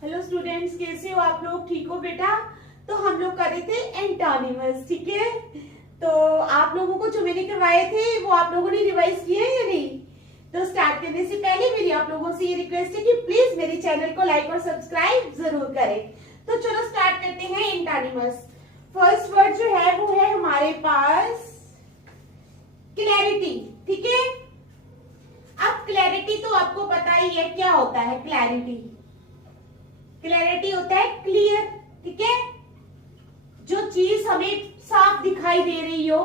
Hello students, कैसे हो आप लोग? ठीक हो बेटा? तो हम लोग कर रहे थे एंटोनिमस, ठीक है। तो आप लोगों को जो मैंने करवाए थे वो आप लोगों ने रिवाइज किए या नहीं? तो स्टार्ट करने से पहले मेरी आप लोगों से ये रिक्वेस्ट है कि प्लीज मेरे चैनल को लाइक और सब्सक्राइब जरूर करें। तो चलो स्टार्ट करते हैं एंटोनिमस। फर्स्ट वर्ड जो है वो है हमारे पास क्लैरिटी, ठीक है। अब क्लैरिटी तो आपको पता ही है क्या होता है। क्लैरिटी होता है क्लियर, ठीक है। जो चीज हमें साफ दिखाई दे रही हो,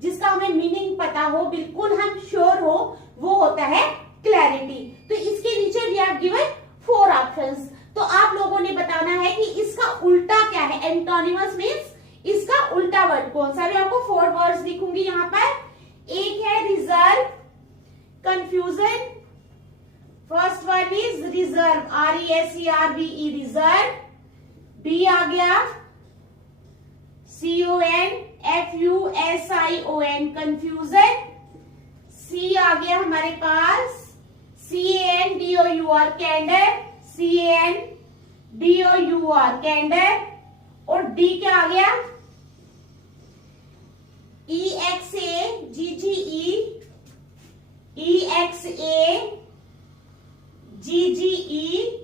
जिसका हमें मीनिंग पता हो, बिल्कुल हम श्योर हो, वो होता है क्लैरिटी। तो इसके नीचे वी हैव गिवन 4 ऑप्शंस। तो आप लोगों ने बताना है कि इसका उल्टा क्या है। एंटोनिमस मीन्स इसका उल्टा वर्ड कौन सा। मैं आपको 4 वर्ड्स लिखूंगी यहाँ पर। एक है reserve, confusion. First one is reserve, RESERVE, reserve. B आ गया CONFUSION, कंफ्यूजन। सी आ गया हमारे पास CANDOUR, कैंडर, CANDOUR, कैंडर। और डी क्या आ गया? EXAGGE,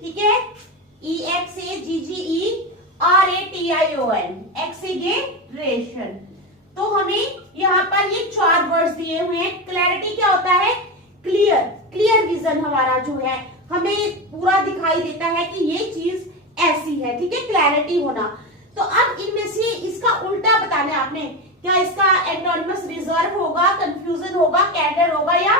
ठीक है। EXAGGERATION, एक्सीगेरेशन। तो हमें यहाँ पर ये 4 वर्ड्स दिए हुए हैं। क्लैरिटी क्या होता है? क्लियर विजन हमारा जो है, हमें पूरा दिखाई देता है कि ये चीज ऐसी है, ठीक है। क्लैरिटी होना। तो अब इनमें से इसका उल्टा बताना है आपने। क्या इसका एंटोनिमस रिजर्व होगा, कंफ्यूजन होगा, कैंडर होगा या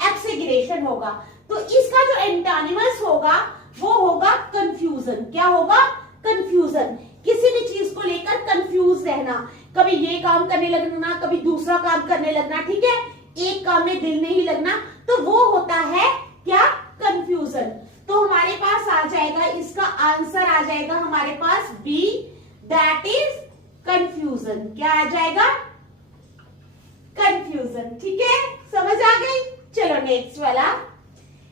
एक्सीगरेशन होगा? तो इसका जो एंटोनिमस होगा वो होगा कंफ्यूजन। क्या होगा? कंफ्यूजन। किसी भी चीज को लेकर कंफ्यूज रहना, कभी ये काम करने लगना, कभी दूसरा काम करने लगना, ठीक है। एक काम में दिल नहीं लगना, तो वो होता है क्या? कंफ्यूजन। तो हमारे पास आ जाएगा, इसका आंसर आ जाएगा हमारे पास बी, दैट इज कंफ्यूजन। क्या आ जाएगा? कंफ्यूजन, ठीक है। समझ आ गई? चलो नेक्स्ट वाला।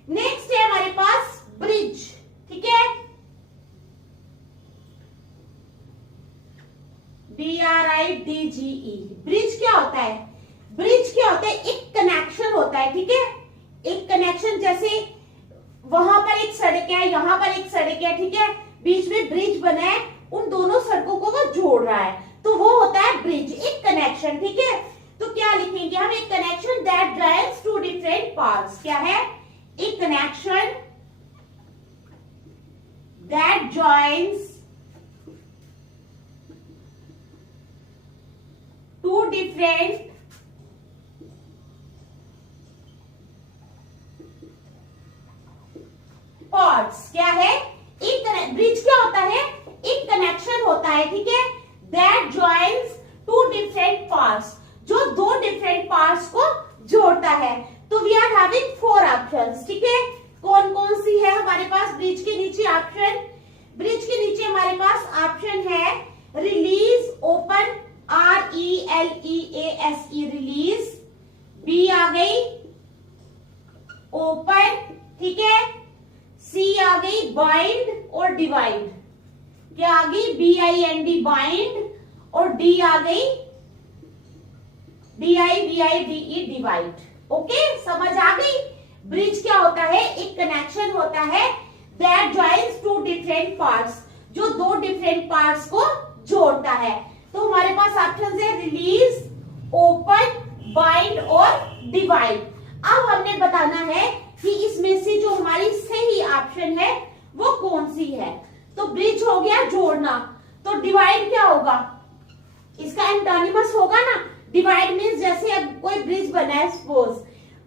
नेक्स्ट है हमारे पास ब्रिज, ठीक है। BRIDGE, ब्रिज क्या होता है? ब्रिज क्या होता है? एक कनेक्शन होता है, ठीक है। एक कनेक्शन, जैसे वहां पर एक सड़क है, यहाँ पर एक सड़क है, ठीक है। बीच में ब्रिज बना है, उन दोनों सड़कों को वो जोड़ रहा है, तो वो होता है ब्रिज, एक कनेक्शन, ठीक है। तो क्या लिखेंगे हम? एक connection that drives two different parts. क्या है? एक connection that joins two different parts. क्या है? एक ब्रिज क्या होता है? एक कनेक्शन होता है, ठीक है। That joins two different parts, जो 2 डिफरेंट पार्ट्स को जोड़ता है। तो वी आर हैविंग 4 ऑप्शंस, ठीक है। कौन कौन सी है हमारे पास ब्रिज के नीचे ऑप्शन? ब्रिज के नीचे हमारे पास ऑप्शन है release, open, RELEASE, release. B आ गई ओपन, ठीक है। सी आ गई बाइंड और डिवाइड। क्या आ गई? BIND, bind. और डी आ गई DIVIDE, डिवाइड। ओके, समझ आ गई? ब्रिज क्या होता है? एक कनेक्शन होता है that joins two different parts, जो 2 डिफरेंट पार्ट्स को जोड़ता है। तो हमारे पास ऑप्शन है रिलीज, ओपन, बाइंड और डिवाइड। अब हमने बताना है कि इसमें से जो हमारी सही ऑप्शन है वो कौन सी है। तो ब्रिज हो गया जोड़ना, तो डिवाइड क्या होगा? इसका एंटोनिमस होगा ना। डिवाइड मीन्स जैसे अब कोई ब्रिज बना है, सपोज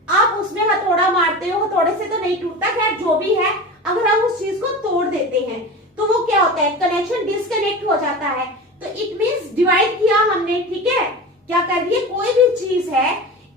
आप उसमें हथौड़ा मारते हो, हथौड़े से तो नहीं टूटता, खैर जो भी है, अगर हम उस चीज को तोड़ देते हैं तो वो क्या होता है? कनेक्शन डिस्कनेक्ट हो जाता है। तो इट मीन्स डिवाइड किया हमने, ठीक है। क्या कर रही है? कोई भी चीज है,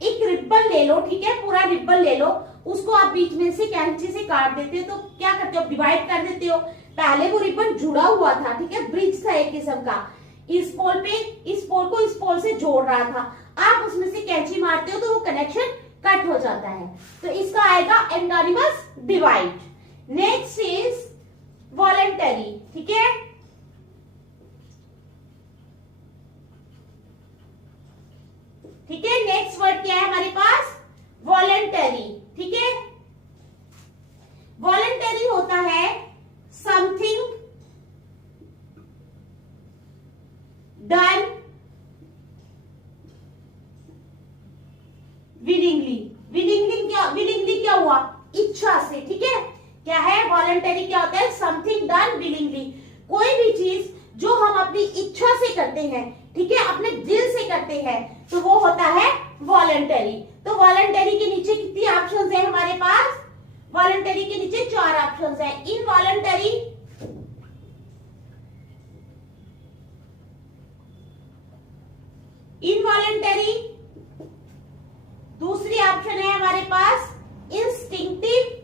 एक रिबन ले लो, ठीक है, पूरा रिबन ले लो, उसको आप बीच में से कैंची से काट देते हो, तो क्या करते हो? डिवाइड कर देते हो। पहले वो रिबन जुड़ा हुआ था, ठीक है, ब्रिज था एक किस्म का, इस पोल पे इस पोल को इस पोल से जोड़ रहा था। आप उसमें से कैंची मारते हो तो वो कनेक्शन कट हो जाता है। तो इसका आएगा antonyms divide. Next is voluntary, ठीक है। ठीक है, नेक्स्ट वर्ड क्या है हमारे पास? वॉलंटरी, ठीक है। वॉलंटरी होता है समथिंग डन विलिंगली। विलिंगली क्या हुआ? इच्छा से, ठीक है। क्या है वॉलंटरी? क्या होता है? Something done willingly. कोई भी चीज जो हम अपनी इच्छा से करते हैं, ठीक है, अपने दिल से करते हैं, तो वो होता है वॉलंटरी। तो वॉलंटरी के नीचे कितनी ऑप्शंस है हमारे पास? वॉलंटरी के नीचे 4 ऑप्शंस है। इनवॉलंटरी, इनवॉलंटरी, दूसरी ऑप्शन है हमारे पास इंस्टिंक्टिव,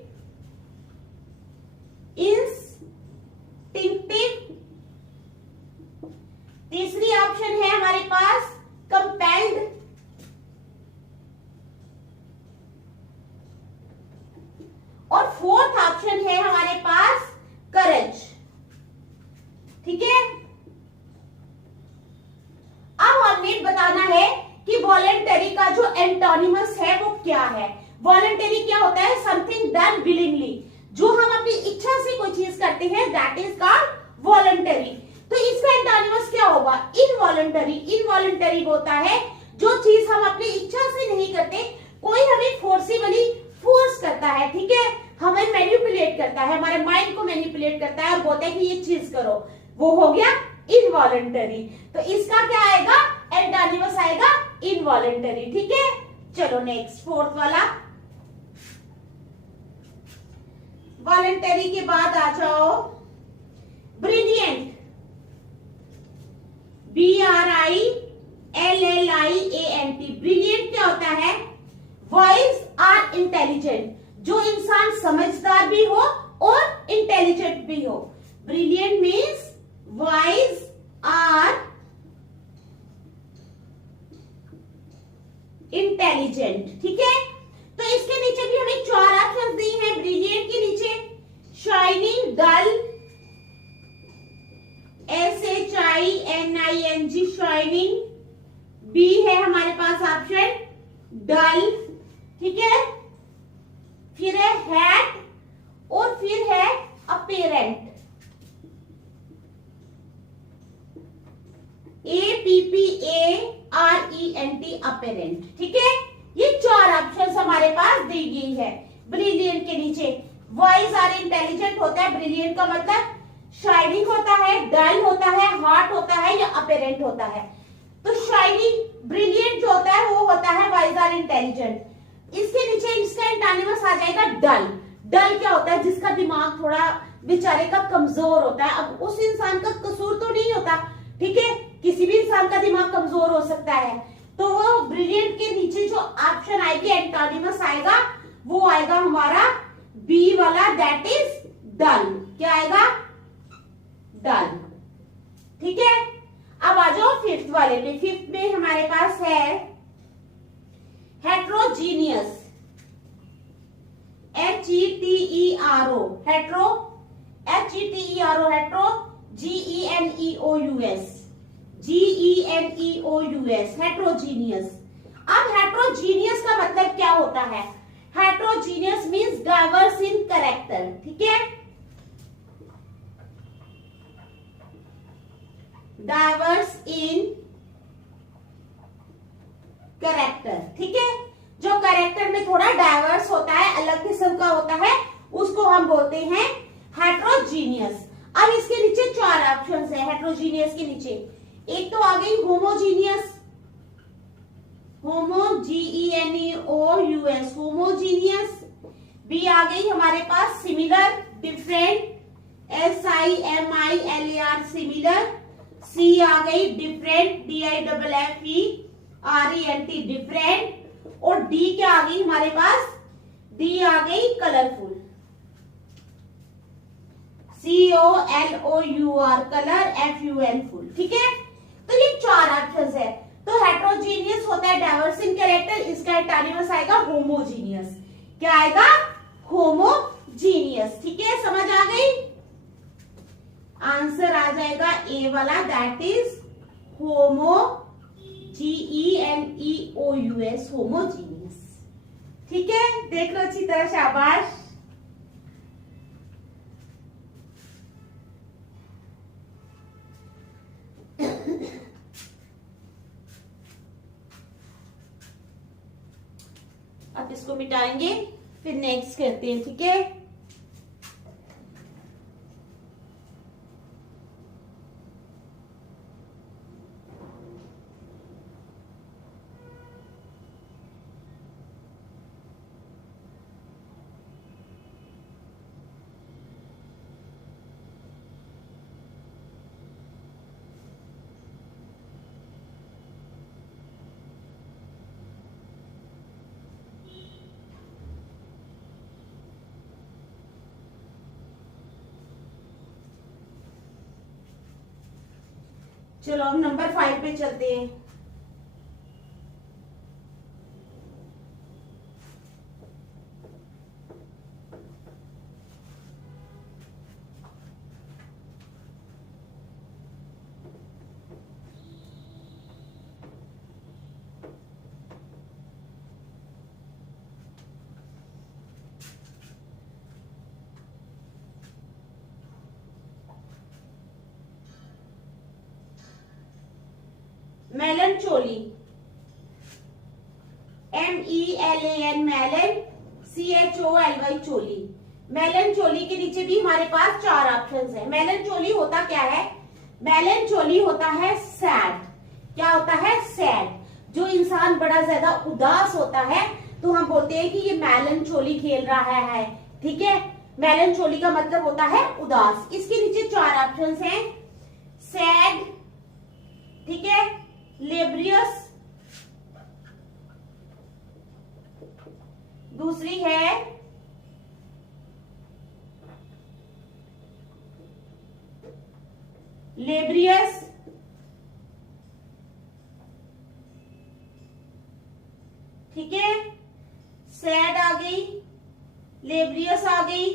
तीसरी ऑप्शन है हमारे पास कंपेल्ड, और फोर्थ ऑप्शन है हमारे पास करेज, ठीक है। अब हमें बताना है कि वॉलंटरी का जो एंटोनिमस है वो क्या है। वॉलंटरी क्या होता है? Something done willingly. जो हम अपनी इच्छा से कोई चीज करते हैं, दैट इज कॉल्ड वॉलंटरी। तो इसका एंटोनिमस क्या होगा? इनवॉलंटरी। इनवॉलंटरी होता है जो चीज हम अपनी इच्छा से नहीं करते, कोई हमें फोर्सिबली फोर्स करता है, ठीक है, हमें मैनिपुलेट करता है, हमारे माइंड को मैनिपुलेट करता है और बोलता है कि ये चीज करो, वो हो गया इनवॉलंटरी। तो इसका क्या आएगा? एंटोनिमस आएगा इनवॉलंटरी, ठीक है। चलो नेक्स्ट, फोर्थ वाला। वॉलंटरी के बाद आ जाओ ब्रिलियंट, BRILLIANT। ब्रिलियंट क्या होता है? वाइज और इंटेलिजेंट, जो इंसान समझदार भी हो और इंटेलिजेंट भी हो। ब्रिलियंट मीन्स वाइज और इंटेलिजेंट, ठीक है। तो इसके नीचे भी हमें 4 ऑप्शन दिए हैं। ब्रिलियंट के नीचे शाइनिंग, डल, SHINING, शाइनिंग। बी है हमारे पास ऑप्शन डल, ठीक है। फिर है हैट और फिर है अपीरेंट, APPARENT, अपीरेंट, ठीक है। ये 4 ऑप्शन हमारे पास दी गई है। ब्रिलियंट के नीचे वाइज और इंटेलिजेंट होता है। ब्रिलियंट का मतलब शाइनिंग होता है, डल होता है, हॉट होता है या अपीरेंट होता है। तो शाइनिंग, ब्रिलियंट जो होता है वो होता है वाइज और इंटेलिजेंट। इसके नीचे इसका एंटोनिमस आ जाएगा डल। डल क्या होता है? जिसका दिमाग थोड़ा बेचारे का कमजोर होता है। अब उस इंसान का कसूर तो नहीं होता, ठीक है, किसी भी इंसान का दिमाग कमजोर हो सकता है। तो वो ब्रिलियंट के नीचे जो ऑप्शन आएगी एंटोनिमस आएगा, वो आएगा हमारा बी वाला, दैट इज डल। क्या आएगा? डल, ठीक है। अब आ जाओ फिफ्थ वाले पे। फिफ्थ में हमारे पास है heterogeneous, HETERO, hetero, HETERO, hetero, GENEOUS, heterogeneous. अब हेट्रोजीनियस का मतलब क्या होता है? हेट्रोजीनियस मीन्स डाइवर्स इन कैरेक्टर, ठीक है। डाइवर्स इन कैरेक्टर, ठीक है। जो कैरेक्टर में थोड़ा डाइवर्स होता है, अलग किस्म का होता है, उसको हम बोलते हैं हेट्रोजीनियस। अब इसके नीचे 4 ऑप्शंस है हेट्रोजीनियस के नीचे। एक तो आ गई होमोजीनियस, GENEOUS, होमोजीनियस। बी आ गई हमारे पास सिमिलर, डिफरेंट, SIMILAR, सिमिलर। सी आ गई डिफरेंट, DIFFERENT, डिफरेंट। और डी क्या आ गई हमारे पास? डी आ गई colourful, COLOUR, colour, FUL, full, ठीक है। तो ये 4 ऑप्शंस है। तो हेट्रोजीनियस होता है डाइवर्स इन कैरेक्टर, इसका एंटोनिमस आएगा होमोजीनियस। क्या आएगा? होमोजीनियस, ठीक है। समझ आ गई? आंसर आ जाएगा ए वाला, that is homo, GENEOUS, homogeneous. ठीक है, देख लो अच्छी तरह, शाबाश। अब इसको मिटाएंगे, फिर नेक्स्ट करते हैं। ठीक है, चलो अब नंबर 5 पे चलते हैं। मेलन चोली, MELAN, मेलन, CHOLY, चोली। मेलन चोली के नीचे भी हमारे पास 4 ऑप्शंस हैं। मेलन चोली होता क्या है? मेलन चोली होता है सैड। क्या होता है? सैड। जो इंसान बड़ा ज्यादा उदास होता है तो हम बोलते हैं कि ये मेलन चोली खेल रहा है। ठीक है, मेलन चोली का मतलब होता है उदास। इसके नीचे 4 ऑप्शंस हैं, सैड, ठीक है, लेब्रियस, दूसरी है लेब्रियस, ठीक है, सैड आ गई, लेब्रियस आ गई,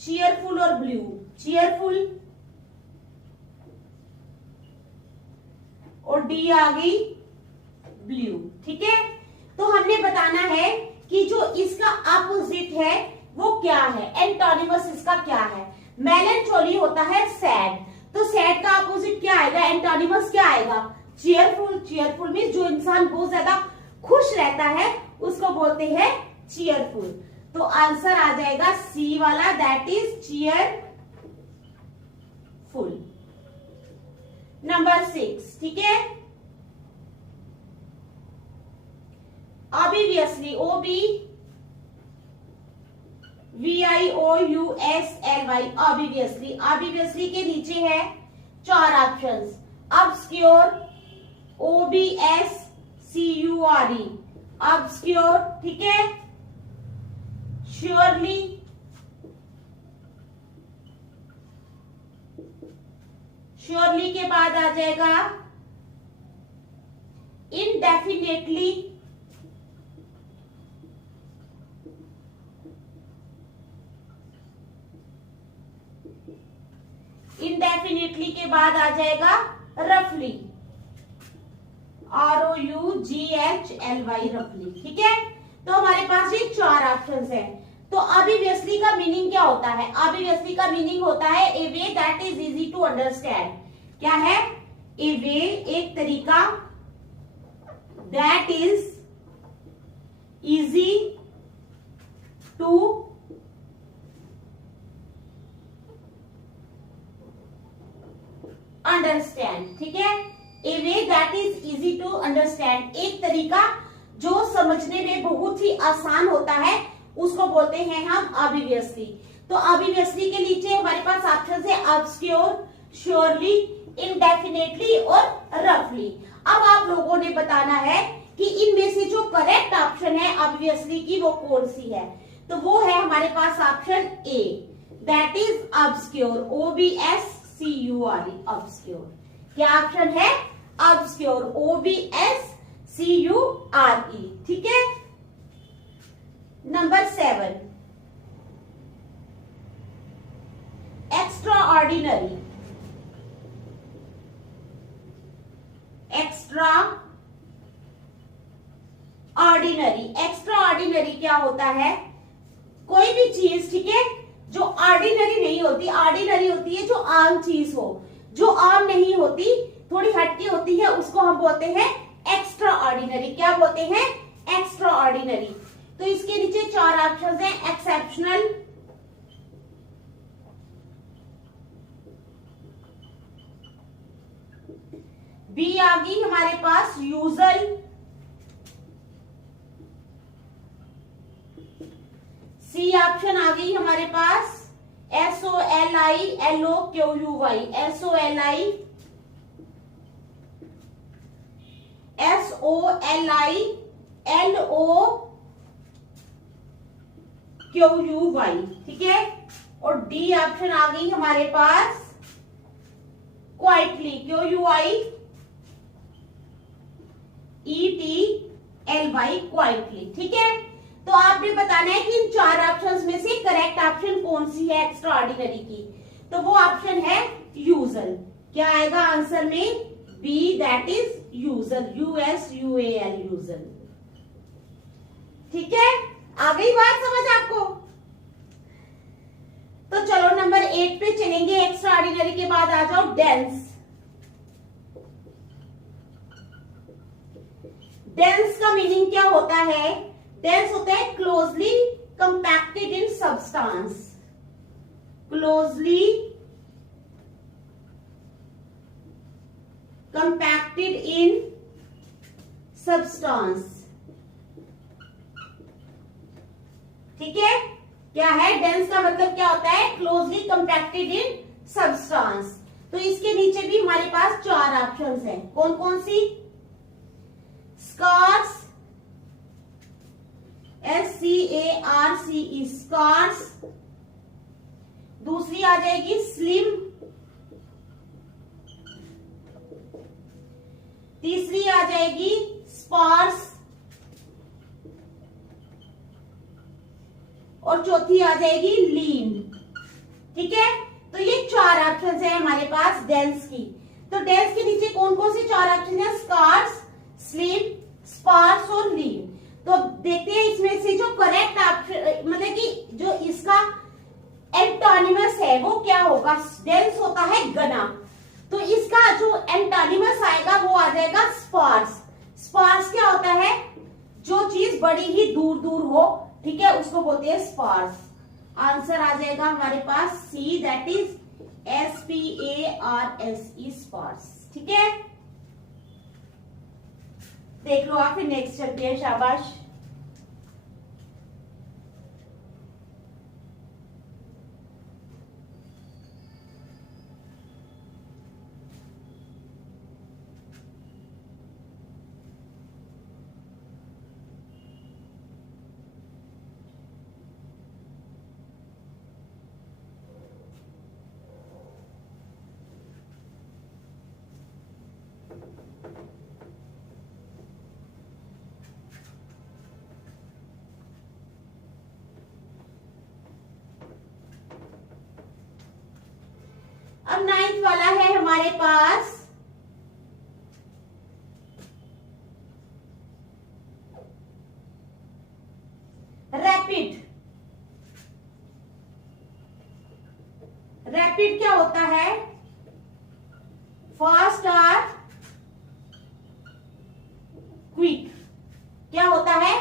चीयरफुल और ब्लू। चीयरफुल और डी आ गई ब्लू। ठीक है, तो हमने बताना है कि जो इसका अपोजिट है वो क्या है, एंटोनिमस इसका क्या है। मेलनचोली होता है सैड, तो सैड का अपोजिट क्या आएगा, एंटोनिमस क्या आएगा, चीयरफुल। चीयरफुल मींस जो इंसान बहुत ज्यादा खुश रहता है उसको बोलते हैं चीयरफुल। तो आंसर आ जाएगा सी वाला, दैट इज चीयरफुल। नंबर 6, ठीक है, ऑब्वियसली, OBVIOUSLY, ऑब्वियसली। ऑब्वियसली के नीचे है 4 ऑप्शंस, ऑब्सक्योर, OBSCURE, ऑब्सक्योर, ठीक है, श्योरली, श्योरली के बाद आ जाएगा इनडेफिनेटली, इनडेफिनेटली के बाद आ जाएगा रफली, ROUGHLY, रफली। ठीक है, तो हमारे पास ये 4 ऑप्शंस है। तो ऑब्वियसली का मीनिंग क्या होता है, ऑब्वियसली का मीनिंग होता है a way that is easy to understand. क्या है, ए वे, एक तरीका, that is easy to understand. ठीक है, a way that is easy to understand, एक तरीका जो समझने में बहुत ही आसान होता है उसको बोलते हैं हम ऑब्वियसली। तो ऑब्वियसली के नीचे हमारे पास ऑप्शन है ऑब्सक्योर, श्योरली, इनडेफिनेटली और रफली। अब आप लोगों ने बताना है कि इनमें से जो करेक्ट ऑप्शन है ऑब्वियसली की वो कौन सी है। तो वो है हमारे पास option A, that is obscure, OBSCURE, obscure. क्या ऑप्शन है, ऑब्सक्योर, OBSCURE। ठीक है, नंबर 7, एक्स्ट्रा ऑर्डिनरी, क्या होता है, कोई भी चीज, ठीक है, जो ऑर्डिनरी नहीं होती, ऑर्डिनरी होती है जो आम चीज हो, जो आम नहीं होती, थोड़ी हटके होती है, उसको हम बोलते हैं एक्स्ट्रा ऑर्डिनरी। क्या बोलते हैं? Extra ordinary. तो इसके नीचे 4 ऑप्शन हैं, एक्सेप्शनल, बी आ गई हमारे पास यूजुअल, सी ऑप्शन आ गई हमारे पास SOLI LOQUY, SOLI LOQUY, ठीक है। और डी ऑप्शन आ गई हमारे पास क्वाइटली, QUIETLY, क्वाइटली, ठीक है। तो आपने बताना है कि इन 4 ऑप्शंस में से करेक्ट ऑप्शन कौन सी है एक्स्ट्रा ऑर्डिनरी की, तो वो ऑप्शन है यूजुअल। क्या आएगा आंसर में? B, that is usual, USUAL, usual, ठीक है। आ गई बात समझ आपको? तो चलो नंबर 8 पे चलेंगे। एक्स्ट्रा ऑर्डिनरी के बाद आ जाओ डेंस। डेंस का मीनिंग क्या होता है? डेंस होता है क्लोजली कंपैक्टेड इन सब्सटेंस, क्लोजली कंपैक्टेड इन सब्सटेंस, ठीक है। क्या है? डेंस का मतलब क्या होता है? क्लोजली कंपैक्टेड इन सब्सटेंस। तो इसके नीचे भी हमारे पास 4 ऑप्शंस हैं। कौन कौन सी? Scars, SCARCE, scars. दूसरी आ जाएगी स्लिम, तीसरी आ जाएगी स्पार्स, और चौथी आ जाएगी लीन, ठीक है। तो ये 4 ऑप्शन है हमारे पास डेंस की। तो डेंस के नीचे कौन कौन से 4 ऑप्शन है? स्कार्स, स्लिम, स्पार्स और लीन। तो देखते हैं इसमें से जो करेक्ट ऑप्शन, मतलब कि जो इसका एंटोनिमस है वो क्या होगा। डेंस होता है घना, तो इसका जो एंटोनिमस आएगा वो आ जाएगा स्पार्स। स्पार्स क्या होता है? जो चीज बड़ी ही दूर दूर हो, ठीक है, उसको बोलते हैं स्पार्स। आंसर आ जाएगा हमारे पास सी, दैट इज SPARSE, स्पार्स, ठीक है। देख लो आप, फिर नेक्स्ट चलते हैं। शाबाश। अब 9th वाला है हमारे पास रैपिड। रैपिड क्या होता है? फास्ट और क्विक। क्या होता है?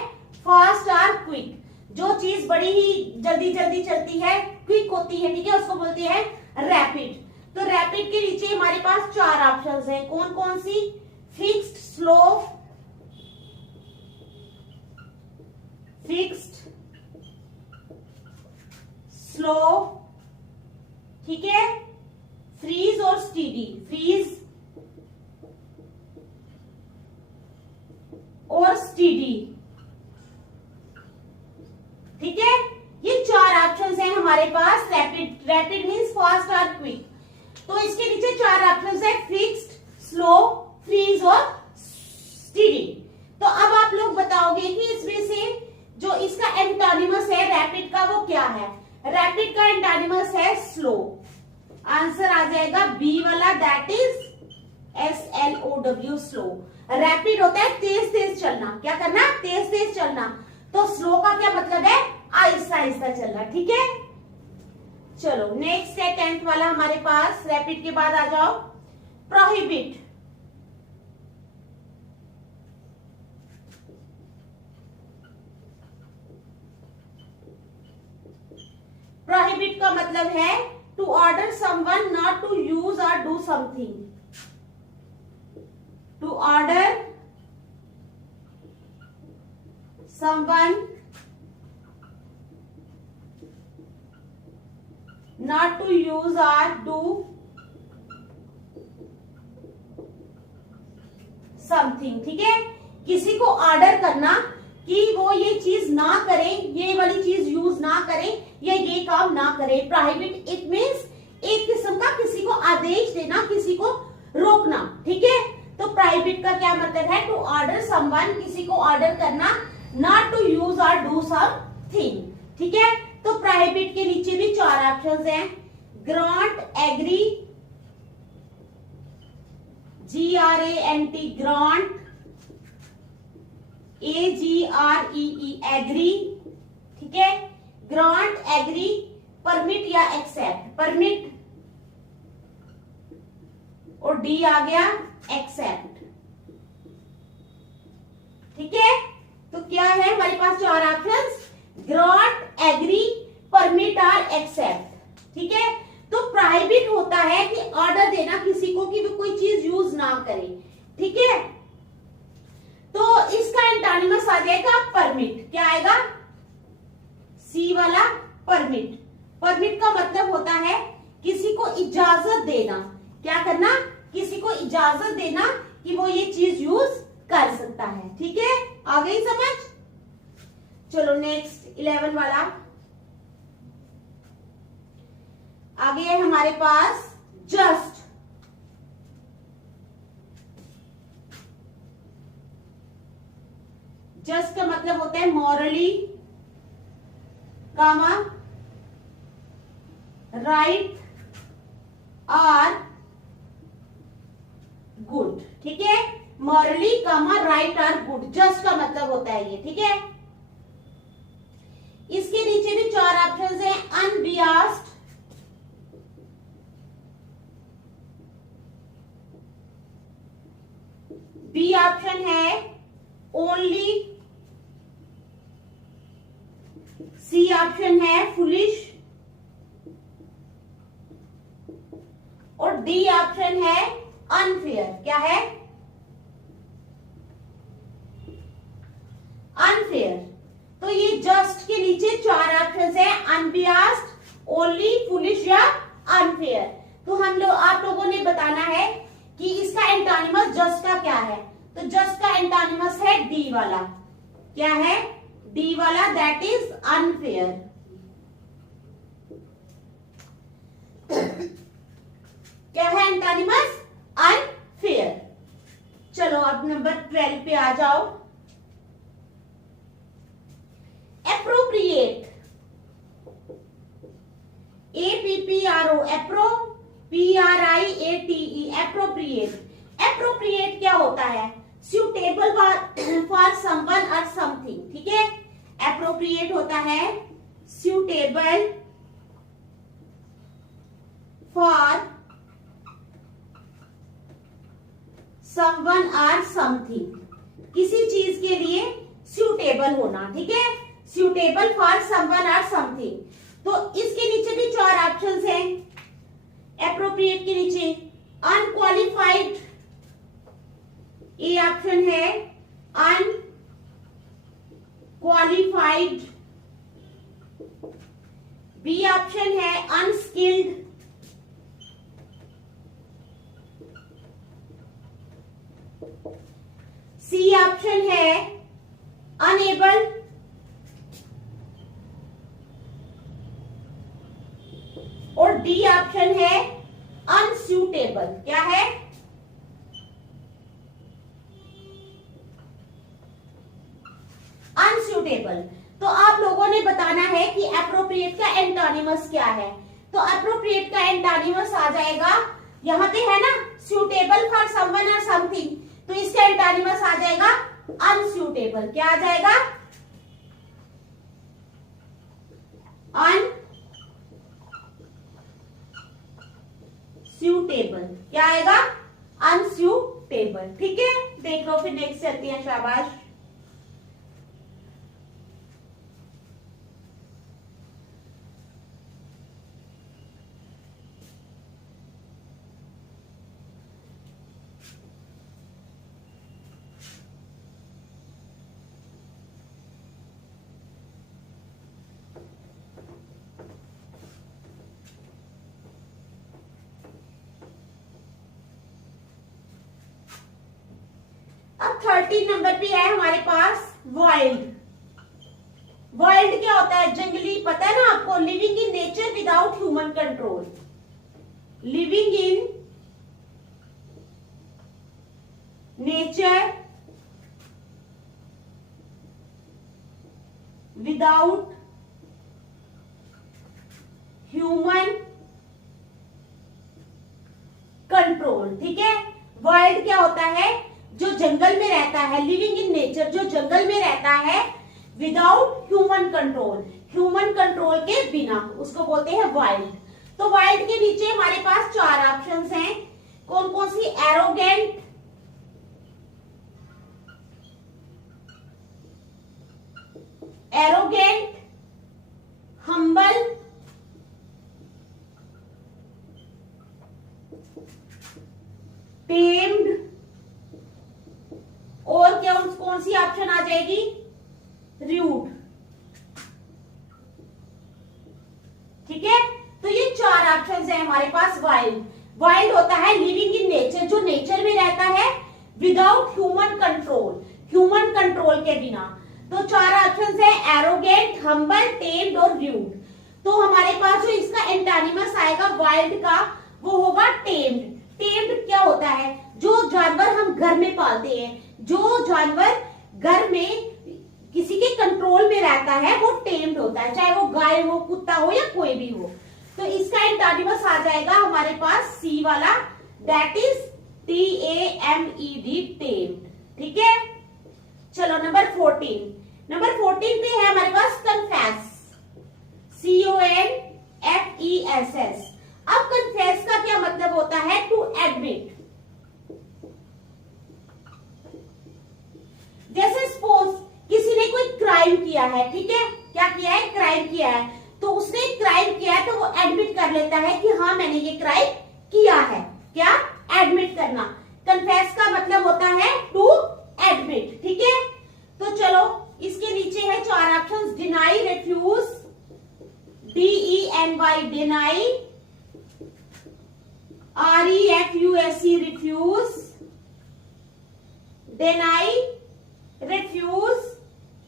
फास्ट और क्विक। जो चीज बड़ी ही जल्दी जल्दी चलती है, क्विक होती है, ठीक है, उसको बोलते हैं रैपिड। तो रैपिड के नीचे हमारे पास 4 ऑप्शंस हैं। कौन कौन सी? फिक्स्ड, स्लो, फिक्स्ड, स्लो, ठीक है, फ्रीज और स्टीडी, फ्रीज और स्टीडी, ठीक है। ये 4 ऑप्शंस हैं हमारे पास। रैपिड, रैपिड मींस फास्ट और क्विक। तो इसके नीचे 4 ऑप्शंस है, फिक्स्ड, स्लो, फ्रीज और स्टीडी। तो अब आप लोग बताओगे कि इसमें से जो इसका एंटोनिमस है रैपिड का वो क्या है? रैपिड का एंटोनिमस है स्लो। आंसर आ जाएगा बी वाला, that is SLOW, slow. Rapid होता है तेज तेज चलना। क्या करना? तेज तेज चलना। तो स्लो का क्या मतलब है, आहिस्ता आहिस्ता चलना, ठीक है। चलो नेक्स्ट है 10th वाला हमारे पास, रैपिड के बाद आ जाओ, प्रोहिबिट। प्रोहिबिट का मतलब है to order someone not to use और do something, to order someone not to use or do something, ठीक है। किसी को ऑर्डर करना कि वो ये चीज ना करे, ये वाली चीज यूज ना करे या ये काम ना करे। प्रोहिबिट इट मीन्स एक किस्म का किसी को आदेश देना, किसी को रोकना, ठीक है। तो प्रोहिबिट का क्या मतलब है, टू ऑर्डर समवन, किसी को ऑर्डर करना, नॉट टू यूज और डू समथिंग, ठीक है। तो प्रोहिबिट के नीचे भी 4 ऑप्शंस हैं, grant, agree, GRANT grant, AGREE agree, ठीक है। ग्रांट, एग्री, परमिट या एक्सेप्ट, परमिट और डी आ गया एक्सेप्ट, ठीक है। तो क्या है हमारे पास 4 ऑप्शंस, ग्रांट, एग्री, परमिट और एक्सेप्ट, ठीक है। तो प्रोहिबिट होता है कि ऑर्डर देना किसी को कि वो कोई चीज यूज ना करे, ठीक है। तो इसका एंटोनिमस आ जाएगा परमिट, क्या आएगा, सी वाला परमिट। परमिट का मतलब होता है किसी को इजाजत देना, क्या करना, किसी को इजाजत देना कि वो ये चीज यूज कर सकता है, ठीक है। आ गई समझ। चलो नेक्स्ट 11 वाला, आगे है हमारे पास जस्ट। जस्ट का मतलब होता है मॉरली, कामा, राइट और गुड, ठीक है। मॉरली, कामा, राइट और गुड, जस्ट का मतलब होता है ये, ठीक है। इसके नीचे भी 4 ऑप्शंस हैं, अनबियास्ड, बी ऑप्शन है ओनली, सी ऑप्शन है फुलिश और डी ऑप्शन है अनफेयर। क्या है, अनफेयर। तो ये जस्ट के नीचे 4 ऑप्शंस है, अनबियास्ड, ओनली, फुलिश या अनफेयर। तो हम लोग, आप लोगों ने बताना है कि इसका एंटोनिमस जस्ट का क्या है। तो जस्ट का एंटोनिमस है डी वाला, क्या है, डी वाला, दैट इज अनफेयर। क्या है एंटोनिमस, अनफेयर। चलो अब नंबर 12 पे आ जाओ, appropriate, APPRO, appro, PRIATE, appropriate. Appropriate क्या होता है, सुटेबल फॉर समवन और समथिंग, ठीक है। एप्रोप्रिएट होता है सुटेबल फॉर समवन और समथिंग, किसी चीज के लिए सुटेबल होना, ठीक है। सुटेबल फॉर समवन और समथिंग। तो इसके नीचे भी 4 ऑप्शंस हैं, एप्रोप्रिएट के नीचे, अनक्वालिफाइड, ए ऑप्शन है अनक्वालिफाइड, बी ऑप्शन है अनस्किल्ड, सी ऑप्शन है अनेबल और डी ऑप्शन है अनसूटेबल। क्या है, अनसूटेबल। तो आप लोगों ने बताना है कि एप्रोप्रिएट का एंटोनिमस क्या है। तो एप्रोप्रिएट का एंटोनिमस आ जाएगा, यहाँ पे है ना, सूटेबल फॉर समवन और समथिंग, तो इसका एंटोनिमस आ जाएगा अनसूटेबल। क्या आ जाएगा, अनस्यूटेबल, क्या आएगा? अनस्यूटेबल। ठीक है, देख लो, फिर नेक्स्ट चलती है, शाबाश। अब 13 नंबर पे है हमारे पास वाइल्ड। वाइल्ड क्या होता है? जंगली, पता है ना आपको। Living in nature without human control, living in nature without human control. ठीक है, वाइल्ड क्या होता है? जो जंगल में रहता है, लिविंग इन नेचर, जो जंगल में रहता है without human control, human control के बिना, उसको बोलते हैं वाइल्ड। तो वाइल्ड के नीचे हमारे पास 4 ऑप्शंस हैं। कौन कौन सी? एरोगेंट, एरोगेंट, हम्बल, टेम्ड, और क्या कौन सी ऑप्शन आ जाएगी? रूड। ठीक है, तो ये 4 ऑप्शंस है हमारे पास। वाइल्ड, वाइल्ड होता है लिविंग इन नेचर, जो नेचर में रहता है without human control, human control के बिना। तो 4 ऑप्शंस है, एरोगेंट, हम्बल, टेम्ड और रूड। तो हमारे पास जो इसका एंटोनिमस आएगा वाइल्ड का, वो होगा टेम्ड। टेम्ड क्या होता है? जो जानवर हम घर में पालते हैं, जो जानवर घर में किसी के कंट्रोल में रहता है, वो टेम्ड होता है, चाहे वो गाय हो, कुत्ता हो या कोई भी हो। तो इसका एंटोनिमस आ जाएगा हमारे पास सी वाला, दैट इज TAMED, टेम्ड। ठीक है, चलो नंबर 14। नंबर 14 पे है हमारे पास कन्फेस, CONFESS। अब कन्फेस का क्या मतलब होता है? To admit. जैसे सपोज किसी ने कोई क्राइम किया है, ठीक है, क्या किया है? क्राइम किया है। तो उसने क्राइम किया है तो वो एडमिट कर लेता है कि हाँ मैंने ये क्राइम किया है। क्या? एडमिट करना। कन्फेस का मतलब होता है टू एडमिट। ठीक है, तो चलो इसके नीचे है 4 options. Deny, refuse, DENY, deny, REFUSE, refuse, deny, refuse,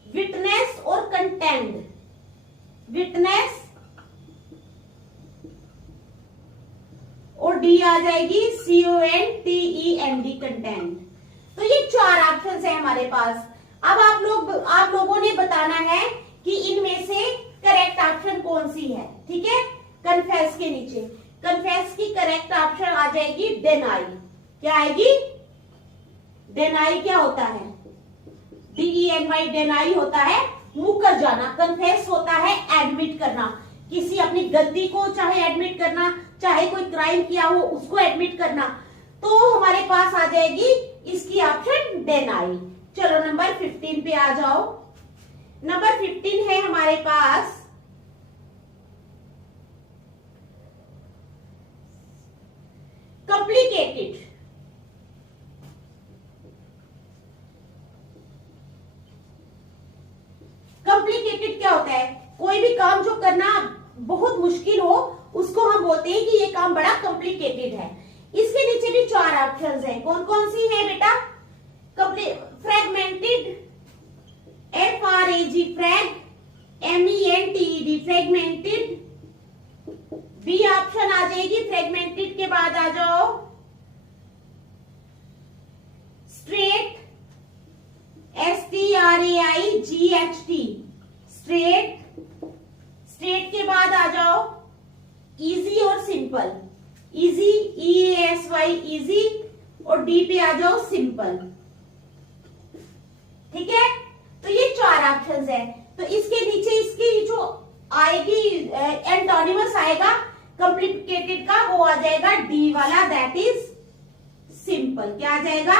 witness और कंटेंड। विटनेस और डी आ जाएगी CONTEND, कंटेंट। तो ये 4 ऑप्शन है हमारे पास। अब आप लोगों ने बताना है कि इनमें से करेक्ट ऑप्शन कौन सी है। ठीक है, कन्फेस के नीचे, कन्फेस की करेक्ट ऑप्शन आ जाएगी डिनाई। क्या आएगी? डिनाई क्या होता है? DENY, डिनाई होता है मुकर जाना। कन्फेस होता है एडमिट करना, किसी अपनी गलती को चाहे एडमिट करना, चाहे कोई क्राइम किया हो उसको एडमिट करना। तो हमारे पास आ जाएगी इसकी ऑप्शन डिनाई। चलो नंबर 15 पे आ जाओ। नंबर 15 है हमारे पास कॉम्प्लिकेटेड। कॉम्प्लिकेटेड क्या होता है? कोई भी काम जो करना बहुत मुश्किल हो उसको हम बोलते हैं कि ये काम बड़ा कॉम्प्लिकेटेड है। इसके नीचे भी 4 ऑप्शंस हैं। कौन कौन सी है बेटा? Fragmented, FRAG, frag, MENTED, fragmented. B option आ जाएगी। फ्रेगमेंटेड के बाद आ जाओ स्ट्रेट, STRAIGHT, स्ट्रेट। स्ट्रेट के बाद आ जाओ इजी और सिंपल, इजी, EASY, इजी, और डी पे आ जाओ सिंपल। ठीक है, तो ये 4 ऑप्शंस है। तो इसके नीचे इसकी जो आएगी, एंटोनिमस आएगा कॉम्प्लिकेटेड का, वो आ जाएगा डी वाला, दैट इज सिंपल। क्या आ जाएगा?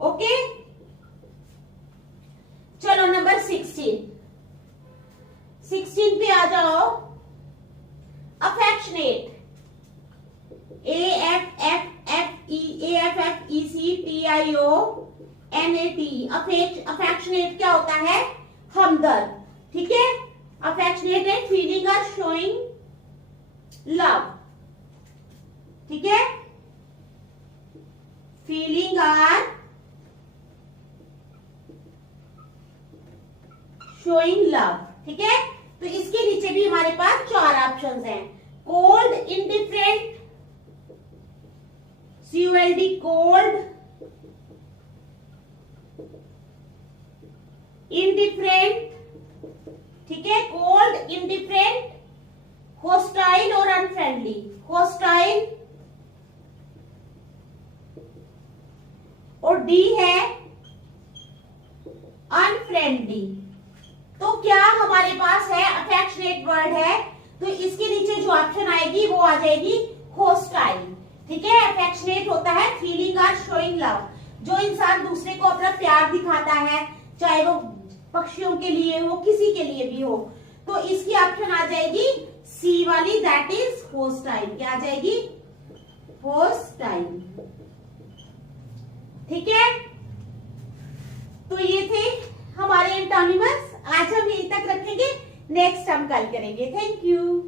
ओके, चलो नंबर 16 पे आ जाओ। अफेक्शनेट, AFFECTIONAT, अफेक्शनेट क्या होता है? हमदर्द। ठीक है, अफेक्शनेट है फीलिंग और शोइंग लव। ठीक है, फीलिंग और शोइंग लव। ठीक है, तो इसके नीचे भी हमारे पास 4 ऑप्शंस हैं। Cold, indifferent, COLD, cold, indifferent, ठीक है, कोल्ड, इंडिफरेंट, होस्टाइल और अनफ्रेंडली। होस्टाइल और डी है अनफ्रेंडली। तो क्या हमारे पास है? अफेक्शनेट वर्ड है, तो इसके नीचे जो ऑप्शन आएगी वो आ जाएगी होस्टाइल। ठीक है, अफेक्शनेट होता है फीलिंग और शोइंग लव, जो इंसान दूसरे को अपना प्यार दिखाता है, चाहे वो पक्षियों के लिए हो, किसी के लिए भी हो। तो इसकी ऑप्शन आ जाएगी सी वाली, दैट इज होस्टाइल। क्या आ जाएगी? होस्टाइल। ठीक है, तो ये थे हमारे एंटोनिमस। आज हम यहीं तक रखेंगे, नेक्स्ट हम कल करेंगे। Thank you.